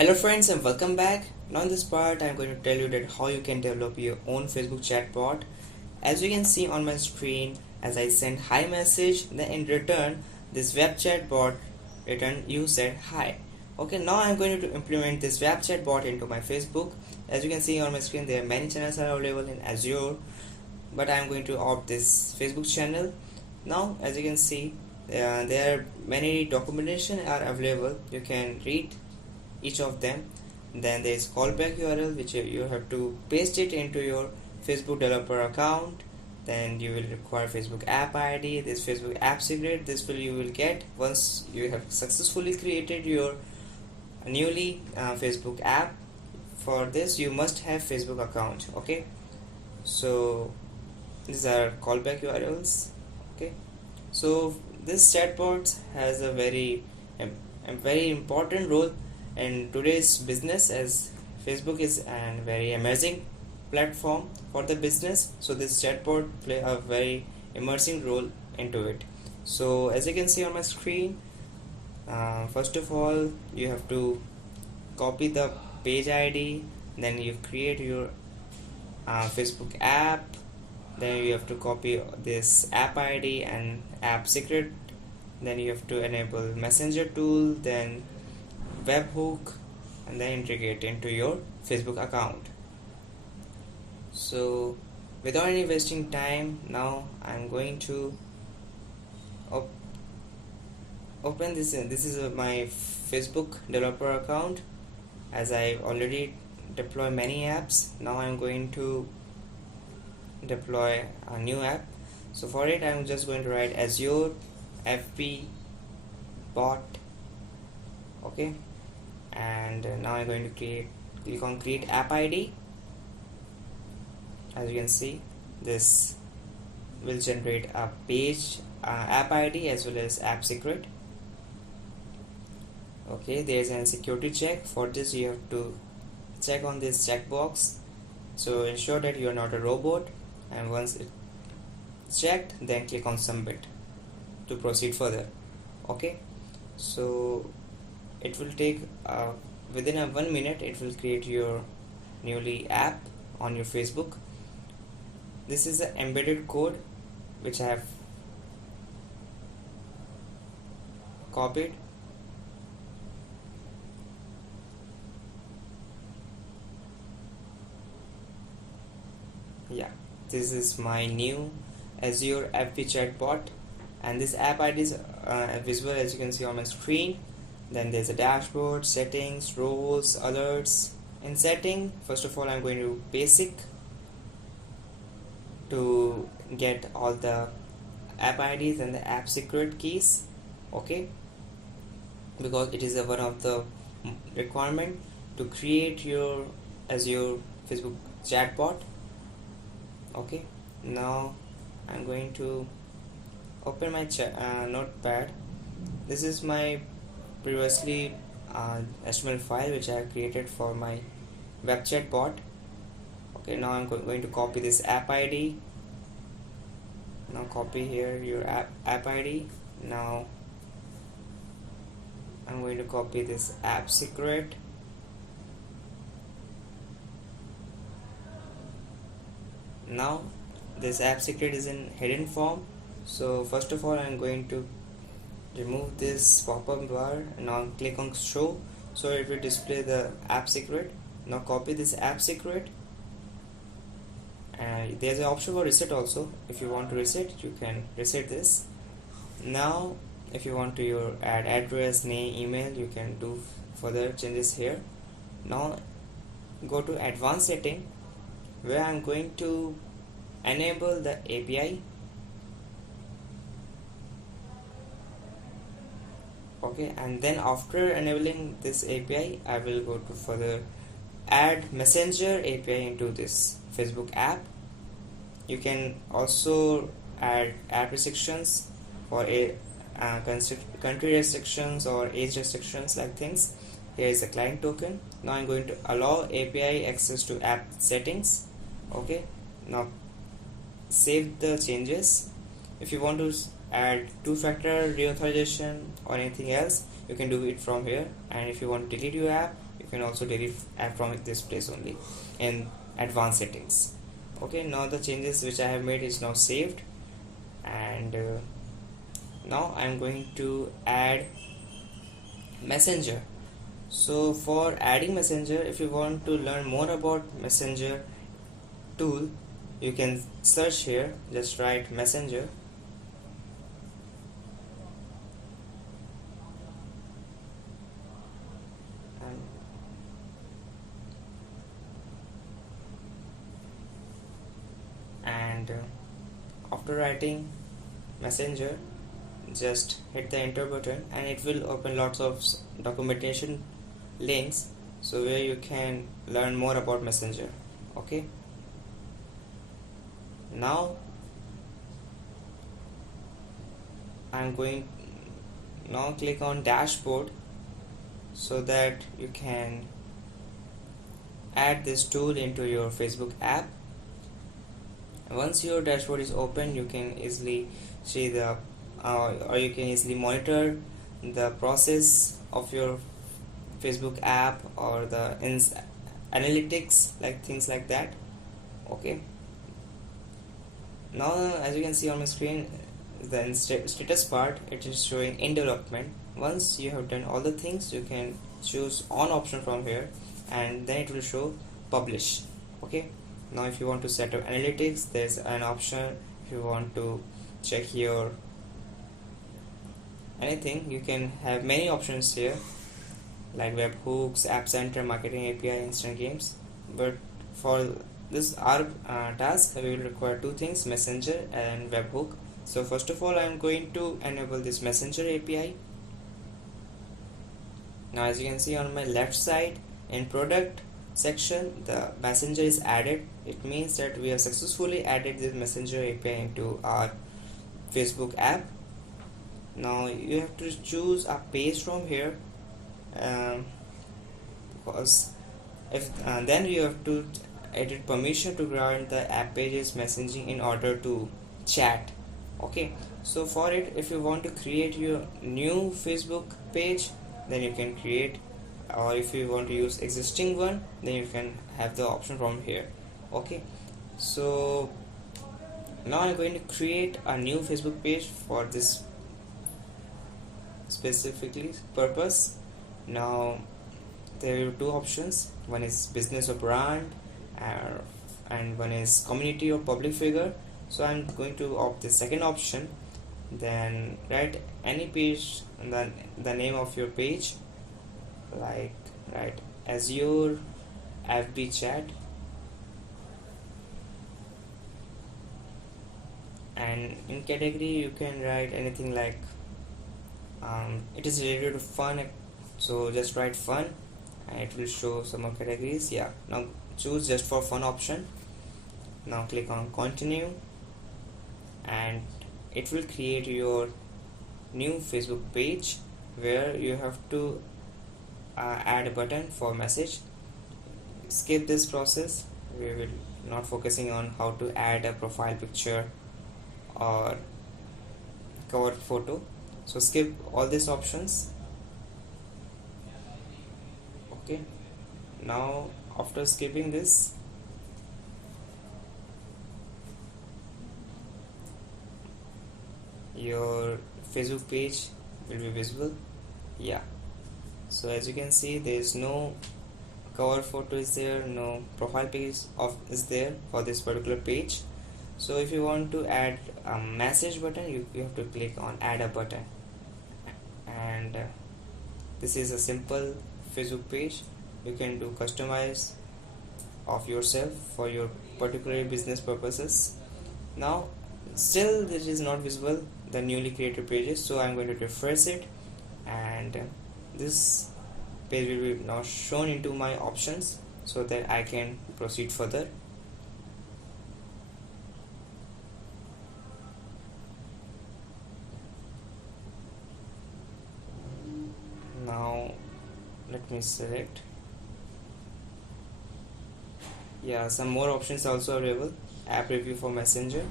Hello friends and welcome back. Now in this part I'm going to tell you that how you can develop your own Facebook chatbot. As you can see on my screen, as I send hi message, then in return this web chatbot return you said hi. Okay, now I'm going to implement this web chatbot into my Facebook. As you can see on my screen, there are many channels are available in Azure, but I'm going to opt this Facebook channel. Now as you can see, there are many documentation are available. You can read each of them. Then there is callback URL which you have to paste it into your Facebook developer account. Then you will require Facebook app ID, this Facebook app secret. This will you will get once you have successfully created your newly Facebook app. For this you must have Facebook account. Okay, so these are callback URLs. Okay, so this chatbot has a very important role in today's business, as Facebook is a very amazing platform for the business. So this chatbot play a very immersing role into it. So as you can see on my screen, first of all you have to copy the page ID, then you create your Facebook app, then you have to copy this app ID and app secret, then you have to enable messenger tool, then webhook, and then integrate into your Facebook account. So without any wasting time, now I'm going to open this. This is my Facebook developer account, as I already deploy many apps. Now I'm going to deploy a new app. So for it I'm just going to write Azure FB bot. Okay, and now I'm going to click on create app ID. As you can see, this will generate a page app ID as well as app secret. Okay, there is a security check. For this you have to check on this checkbox, so ensure that you are not a robot, and once it's checked, then click on submit to proceed further. Okay, so it will take within 1 minute it will create your newly app on your Facebook. This is the embedded code which I have copied. Yeah, this is my new Azure FB chatbot, and this app ID is visible as you can see on my screen. Then there's a dashboard, settings, roles, alerts. In setting, first of all I'm going to basic to get all the app IDs and the app secret keys. Okay, because it is one of the requirement to create your Azure Facebook chatbot. Okay, now I'm going to open my notepad. This is my previously HTML file which I have created for my web chat bot. Okay, now I'm going to copy this app ID. Now copy here your app ID. Now I'm going to copy this app secret. Now this app secret is in hidden form, so first of all I'm going to remove this pop-up bar, and now click on show, so it will display the app secret. Now copy this app secret, and there's an option for reset also. If you want to reset, you can reset this. Now if you want to add address, name, email, you can do further changes here. Now go to advanced setting, where I'm going to enable the API. Okay, and then after enabling this API, I will go to further add messenger API into this Facebook app. You can also add app restrictions for country restrictions or age restrictions, like things. Here is the client token. Now I'm going to allow API access to app settings. Okay, now save the changes. If you want to add two-factor reauthorization or anything else, you can do it from here. And if you want to delete your app, you can also delete app from this place only in advanced settings. Okay, now the changes which I have made is now saved, and now I'm going to add messenger. So for adding messenger, if you want to learn more about messenger tool, you can search here, just write messenger, and after writing messenger, just hit the enter button and it will open lots of documentation links, so where you can learn more about messenger. Okay, now I'm going now click on dashboard, so that you can add this tool into your Facebook app. Once your dashboard is open, you can easily see the or you can easily monitor the process of your Facebook app or the analytics, like things like that. Okay, now as you can see on my screen, the status part, it is showing in development. Once you have done all the things, you can choose on option from here, and then it will show publish. Okay, now if you want to set up analytics, there's an option. If you want to check your anything, you can have many options here, like webhooks, app center, marketing API, instant games. But for this our task, we will require two things, messenger and webhook. So first of all, I am going to enable this messenger API. Now as you can see on my left side in product section, the messenger is added. It means that we have successfully added this messenger API into our Facebook app. Now you have to choose a page from here, because if then you have to edit permission to grant the app pages messaging in order to chat. Okay, so for it, if you want to create your new Facebook page, then you can create, or if you want to use existing one, then you can have the option from here. Okay, so now I'm going to create a new Facebook page for this specifically purpose. Now there are two options, one is business or brand, and one is community or public figure. So I'm going to opt the second option. Then write any page, and then the name of your page, like write Azure FB chat, and in category you can write anything like it is related to fun, so just write fun and it will show some more categories. Yeah, now choose just for fun option. Now click on continue, and it will create your new Facebook page, where you have to add a button for message. Skip this process, we will not focusing on how to add a profile picture or cover photo, so skip all these options. Okay, now after skipping this, your Facebook page will be visible. Yeah, so as you can see, there is no cover photo is there, no profile page is there for this particular page. So if you want to add a message button, you have to click on add a button, and this is a simple Facebook page. You can do customize of yourself for your particular business purposes. Now still this is not visible, the newly created pages, so I'm going to refresh it, and this page will be now shown into my options, so that I can proceed further. Now let me select. Yeah, some more options also available. App review for messenger,